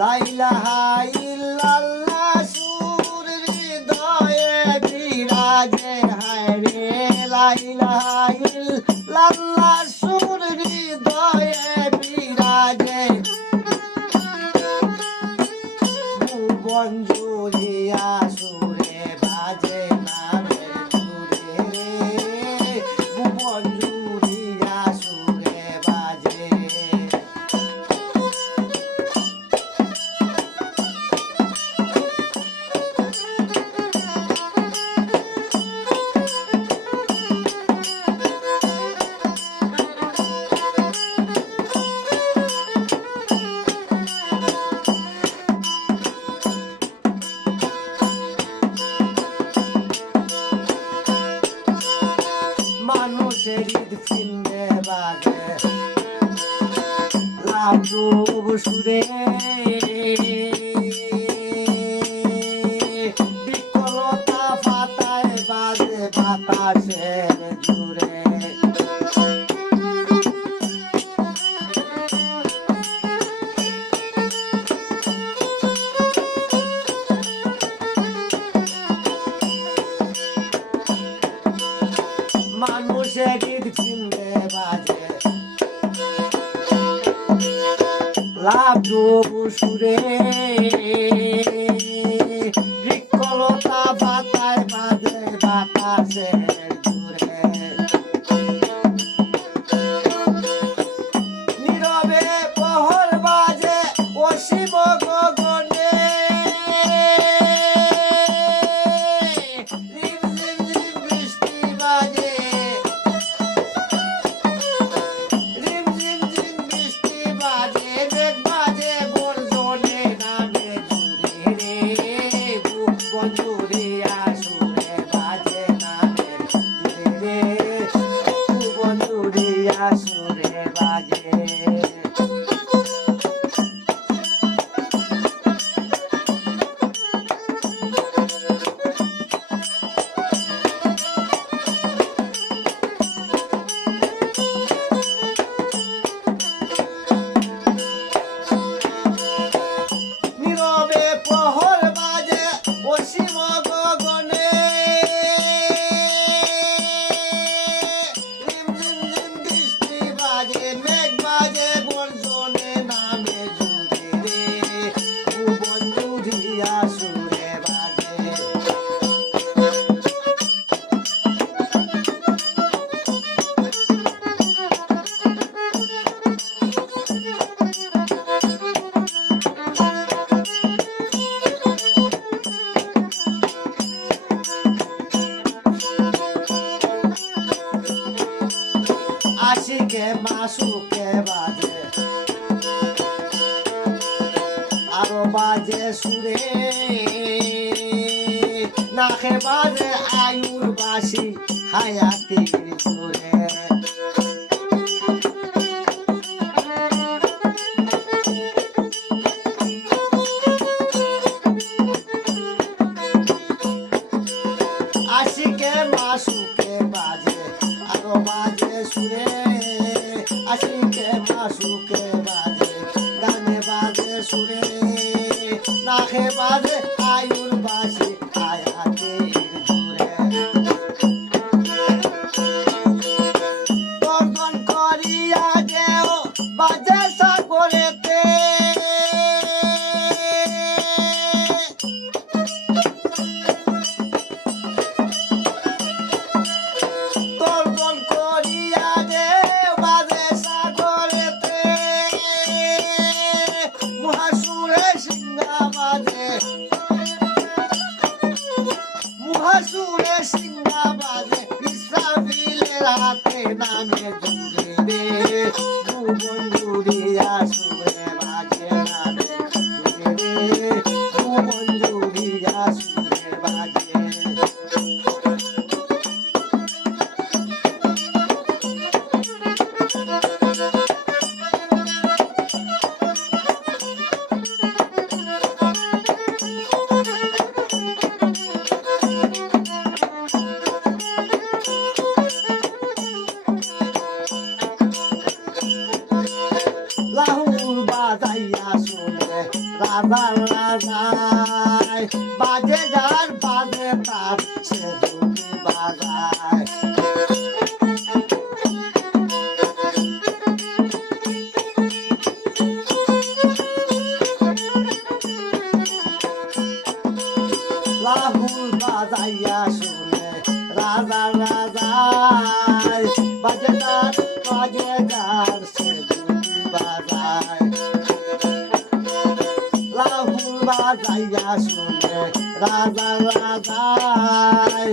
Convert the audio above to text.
লাইলাহা ইল্লাল্লাহ সুর হৃদয়ে বিরাজে হায় রে। লাইলাহা ইল্লাল্লাহ মানুষের ঈদ ফিরলে বাজে লাভ সুরে গীত চিনতে বাজে। লাভ সুরে। বৃক্ষলতা পাতায় বাজে বাতাসে নীরবে বাজে অসীম আশিকে মাসুকে বাজে। আরও বাজে সুরে। নাখে বাজে আয়ুর বাসি হায়াতি সুরে আসিতে মাসু রাতে নামে জুড়ে রে ভুবন জুড়িয়া শুনে সে দুটি বাজায় লাহুল বাজাইয়া শুনে রাজা রাজায় বাজে যার সে দুটি বাজায় লাহুল বাজাইয়া শুনে রাজা রাজায়